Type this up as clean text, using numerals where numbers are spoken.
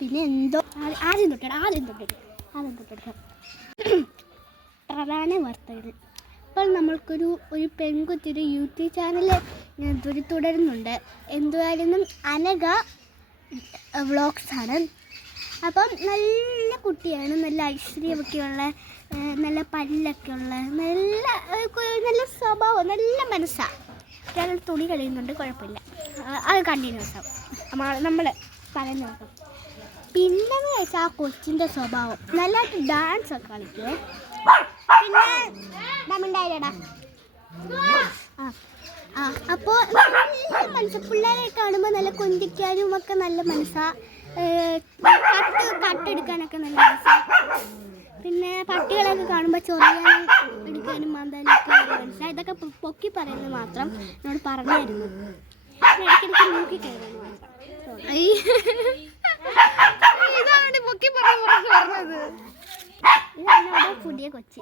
പിന്നെ എന്തോ ആദ്യം തൊട്ടെടുക്കാം പ്രധാന വാർത്തകൾ. അപ്പോൾ നമ്മൾക്കൊരു പെൺകുട്ടിയുടെ യൂട്യൂബ് ചാനൽ തുടരുന്നുണ്ട്. എന്തുവായിരുന്നു? അനഘ വ്ളോഗ്സാണ്. അപ്പം നല്ല കുട്ടിയാണ്, നല്ല ഐശ്വര്യമൊക്കെയുള്ള, നല്ല പല്ലൊക്കെ ഉള്ള, നല്ല സ്വഭാവം, നല്ല മനസ്സാണ്. ഞാൻ തുണി കഴിയുന്നുണ്ട്, കുഴപ്പമില്ല, അത് കണ്ടിന്യൂസ് ആവും, നമ്മൾ പറയുന്ന നോക്കാം. പിന്നെ വെച്ചാൽ ആ കൊച്ചിൻ്റെ സ്വഭാവം നല്ലതായിട്ട് ഡാൻസ് ഒക്കെ കളിക്കുമേ. പിന്നെ ഡാമിണ്ടായില്ലടാ. അപ്പോൾ നല്ല മനസ്സ്, പിള്ളേരെ കാണുമ്പോൾ നല്ല കൊഞ്ചിക്കാനും ഒക്കെ നല്ല മനസ്സാണ്. കട്ടെടുക്കാനൊക്കെ നല്ല മനസ്സാണ്. പിന്നെ പട്ടികളൊക്കെ കാണുമ്പോൾ ചൊറിയാനും എടുക്കാനും മാന്താനൊക്കെ മനസ്സാണ്. ഇതൊക്കെ പൊക്കി പറയുന്നത് മാത്രം എന്നോട് പറഞ്ഞായിരുന്നു. ഇടയ്ക്കിടയ്ക്ക് നോക്കി കയറുന്നു മാത്രം. ഇതാണ് പുതിയ കൊച്ചി.